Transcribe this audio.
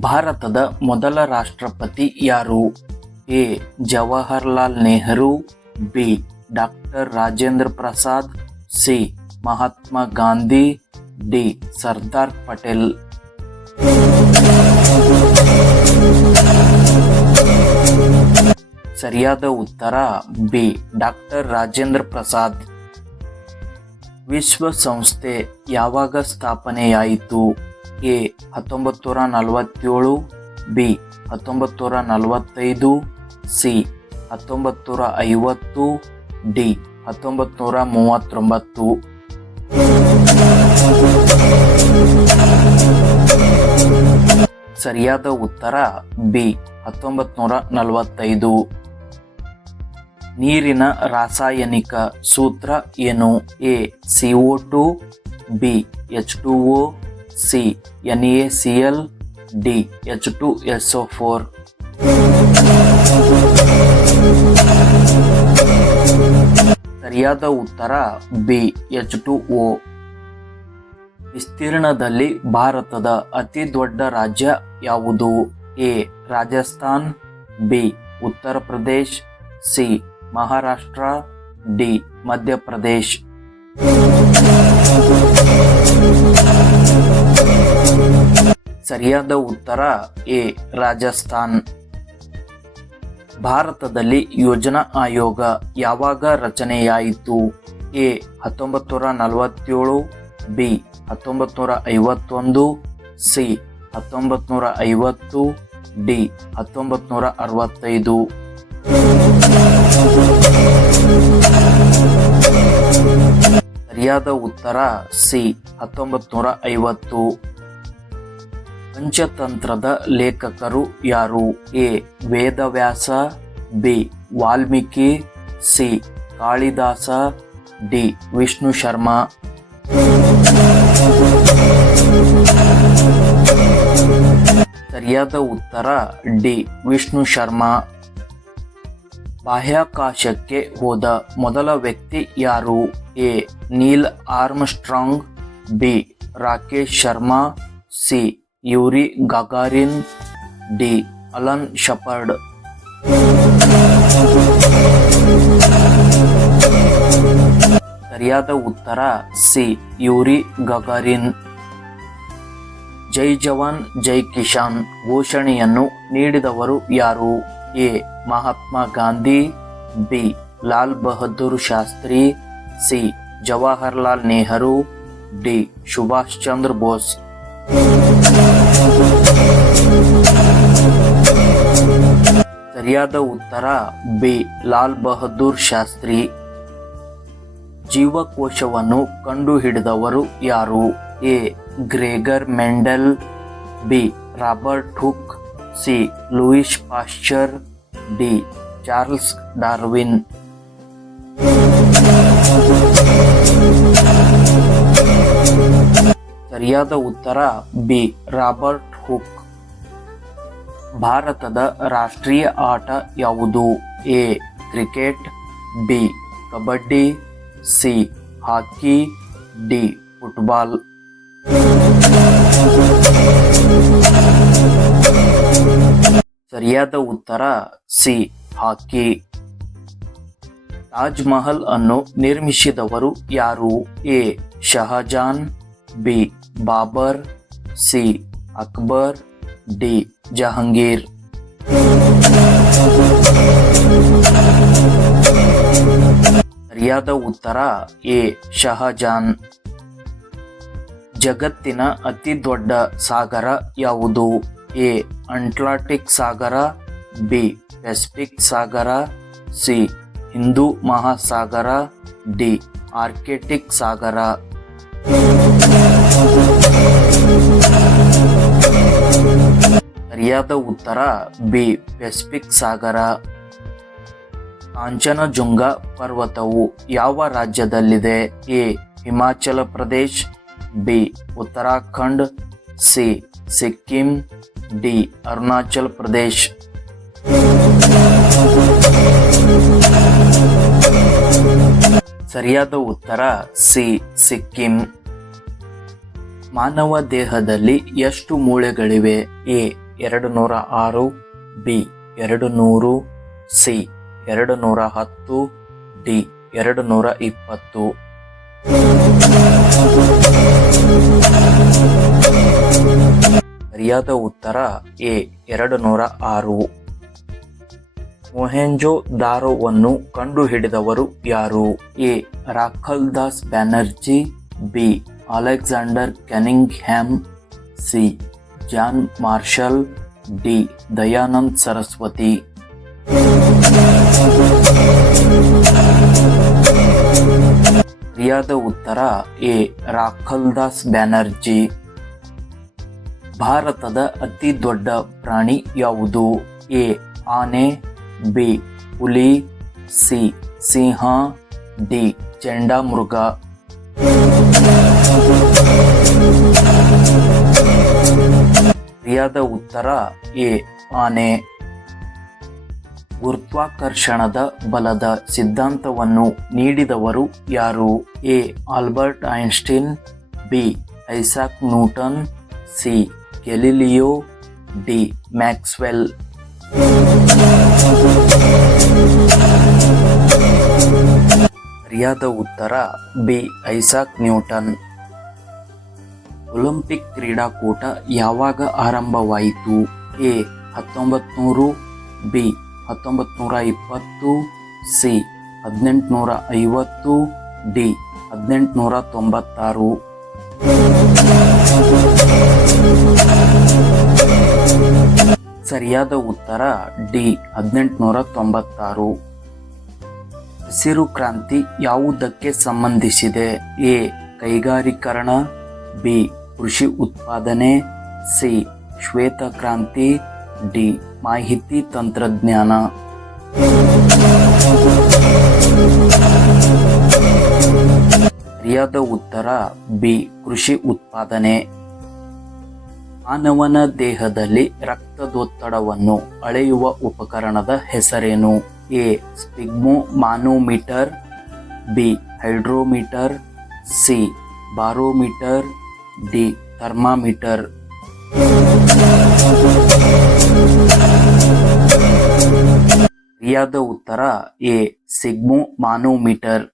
ಭಾರತದ ಮೊದಲ ರಾಷ್ಟ್ರಪತಿ ಯಾರು? A. Jawaharlal Nehru, B. Doctor Rajendra Prasad, C. Mahatma Gandhi, D. Sardar Patel. ಸರಿಯಾದ ಉತ್ತರ ಬಿ. ಡಾಕ್ಟರ್ ರಾಜೇಂದ್ರ ಪ್ರಸಾದ್. ವಿಶ್ವಸಂಸ್ಥೆ ಯಾವಾಗ ಸ್ಥಾಪನೆಯಾಯಿತು? ಎ. 1947, ಬಿ. 1945, ಸಿ. 1950, ಡಿ. 1939. ಸರಿಯಾದ ಉತ್ತರ ಬಿ. 1945. ನೀರಿನ ರಾಸಾಯನಿಕ ಸೂತ್ರ ಏನು? A. CO2, B. H2O, C. NaCl, D. H2SO4. ಸರಿಯಾದ ಉತ್ತರ ಬಿ. H2O. ವಿಸ್ತೀರ್ಣದಲ್ಲಿ ಭಾರತದ ಅತಿ ದೊಡ್ಡ ರಾಜ್ಯ ಯಾವುದು? A. Rajasthan, B. Uttar Pradesh, C. Maharashtra, D. Madhya Pradesh. ಸರಿಯಾದ ಉತ್ತರ ಎ. ರಾಜಸ್ಥಾನ್. ಭಾರತದಲ್ಲಿ ಯೋಜನಾ ಆಯೋಗ ಯಾವಾಗ ರಚನೆಯಾಯಿತು? ಎ. 1947, ಬಿ. 1951, ಸಿ. 1950, ಡಿ. 1965. ಸರಿಯಾದ ಉತ್ತರ ಸಿ. 1950. ಪಂಚತಂತ್ರದ ಲೇಖಕರು ಯಾರು? A. Vedavyasa, B. Valmiki, C. Kalidasa, D. Vishnu Sharma. ಸರಿಯಾದ ಉತ್ತರ ಡಿ. ವಿಷ್ಣು ಶರ್ಮಾ. ಬಾಹ್ಯಾಕಾಶಕ್ಕೆ ಹೋದ ಮೊದಲ ವ್ಯಕ್ತಿ ಯಾರು? A. Neil Armstrong, B. Rakesh Sharma, C. Yuri Gagarin, D. Alan Shepard. ಸರಿಯಾದ ಉತ್ತರ ಸಿ. Yuri Gagarin. ಜೈ ಜವಾನ್ ಜೈ ಕಿಸಾನ್ ಘೋಷಣೆಯನ್ನು ನೀಡಿದವರು ಯಾರು? A. Mahatma Gandhi, B. Lal Bahadur Shastri, C. Jawaharlal Nehru, D. Subhash Chandra Bose. ಸರಿಯಾದ ಉತ್ತರ ಬಿ. ಲಾಲ್ ಬಹದ್ದೂರ್ ಶಾಸ್ತ್ರಿ. ಜೀವಕೋಶವನ್ನು ಕಂಡುಹಿಡಿದವರು ಯಾರು? A. Gregor Mendel, B. Robert Hooke, C. Louis Pasteur, D. Charles Darwin. ಸರಿಯಾದ ಉತ್ತರ ಬಿ. Robert Hooke. ಭಾರತದ ರಾಷ್ಟ್ರೀಯ ಆಟ ಯಾವುದು? A. Cricket, B. Kabaddi, C. Hockey, D. Football. ಸರಿಯಾದ ಉತ್ತರ ಸಿ. ಹಾಕಿ. ತಾಜ್ ಮಹಲ್ ಅನ್ನು ನಿರ್ಮಿಸಿದವರು ಯಾರು? A. Shahjahan, B. Babur, C. Akbar, D. Jahangir. ಸರಿಯಾದ ಉತ್ತರ ಎ. ಶಹಜಾನ್. ಜಗತ್ತಿನ ಅತಿ ದೊಡ್ಡ ಸಾಗರ ಯಾವುದು? ಎ. ಅಟ್ಲಾಂಟಿಕ್ ಸಾಗರ, ಬಿ. ಪೆಸಿಫಿಕ್ ಸಾಗರ, ಸಿ. ಹಿಂದೂ ಮಹಾಸಾಗರ, ಡಿ. ಆರ್ಕ್ಟಿಕ್ ಸಾಗರ. ಸರಿಯಾದ ಉತ್ತರ ಬಿ. ಪೆಸಿಫಿಕ್ ಸಾಗರ. ಕಾಂಚನಜುಂಗ ಪರ್ವತವು ಯಾವ ರಾಜ್ಯದಲ್ಲಿದೆ? A. Himachal Pradesh, B. Uttarakhand, C. Sikkim, D. Arunachal Pradesh. ಸರಿಯಾದ ಉತ್ತರ ಸಿ. ಸಿಕ್ಕಿಂ. ಮಾನವ ದೇಹದಲ್ಲಿ ಎಷ್ಟು ಮೂಳೆಗಳಿವೆ? A 206, B 200, C 210, D 220. ಸರಿಯಾದ ಉತ್ತರ ಎ 206. ಮೊಹೆಂಜೊ ದಾರೊವನ್ನು ಕಂಡುಹಿಡಿದವರು ಯಾರು? A Rakhaldas Banerjee, B Alexander Cunningham, C John Marshall, D Dayanand Saraswati. ಸರಿಯಾದ ಉತ್ತರ ಎ ರಾಖಲ್ದಾಸ್ ಬ್ಯಾನರ್ಜಿ. ಭಾರತದ ಅತಿ ದೊಡ್ಡ ಪ್ರಾಣಿ ಯಾವುದು? ಎ ಆನೆ, ಬಿ ಹುಲಿ, ಸಿ ಸಿಂಹ, ಡಿ ಚೆಂಡಾಮೃಗ. ಸರಿಯಾದ ಉತ್ತರ ಎ ಆನೆ. ಗುರುತ್ವಾಕರ್ಷಣದ ಬಲದ ಸಿದ್ಧಾಂತವನ್ನು ನೀಡಿದವರು ಯಾರು? A Albert Einstein, B Isaac Newton, C Galileo, D Maxwell. ಸರಿಯಾದ ಉತ್ತರ ಬಿ ಐಸಾಕ್ ನ್ಯೂಟನ್. ಒಲಿಂಪಿಕ್ ಕ್ರೀಡಾಕೂಟ ಯಾವಾಗ ಆರಂಭವಾಯಿತು? A 1900, B 1920, C 1850, D 1896. ಸರಿಯಾದ ಉತ್ತರ ಡಿ 1896. ಹಸಿರು ಕ್ರಾಂತಿ ಯಾವುದಕ್ಕೆ ಸಂಬಂಧಿಸಿದೆ? ಎ ಕೈಗಾರೀಕರಣ, ಬಿ ಕೃಷಿ ಉತ್ಪಾದನೆ, ಸಿ ಶ್ವೇತ ಕ್ರಾಂತಿ, ಡಿ ಮಾಹಿತಿ ತಂತ್ರಜ್ಞಾನ. ಸರಿಯಾದ ಉತ್ತರ ಬಿ ಕೃಷಿ ಉತ್ಪಾದನೆ. ಮಾನವನ ದೇಹದಲ್ಲಿ ರಕ್ತದೊತ್ತಡವನ್ನು ಅಳೆಯುವ ಉಪಕರಣದ ಹೆಸರೇನು? A sphygmomanometer, B hydrometer, C barometer, D thermometer. ಸರಿಯಾದ ಉತ್ತರ ಎ ಸಿಗ್ಮೋಮಾನೋಮೀಟರ್.